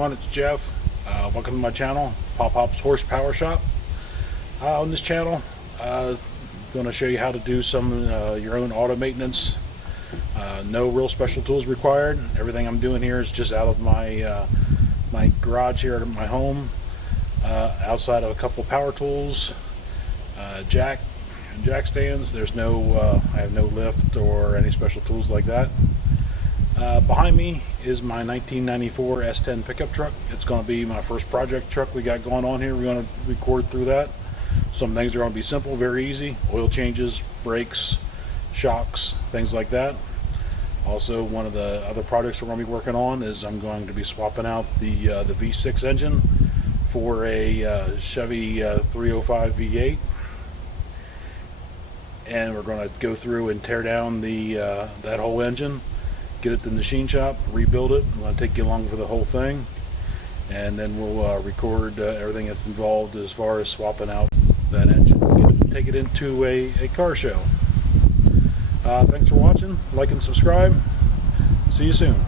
everyone, it's Jeff. Welcome to my channel, Pop Pop's Horsepower Shop. On this channel, I'm going to show you how to do some your own auto maintenance. No real special tools required. Everything I'm doing here is just out of my my garage here at my home. Outside of a couple power tools, jack stands. There's no I have no lift or any special tools like that. Behind me is my 1994 S10 pickup truck. It's going to be my first project truck we got going on here. We're going to record through that. Some things are going to be simple, very easy. Oil changes, brakes, shocks, things like that. Also, one of the other projects we're going to be working on is I'm going to be swapping out the V6 engine for a Chevy 305 V8. And we're going to go through and tear down the that whole engine, get it to the machine shop, rebuild it. I'm going to take you along for the whole thing, and then we'll record everything that's involved as far as swapping out that engine, take it into a car show. Thanks for watching. Like and subscribe. See you soon.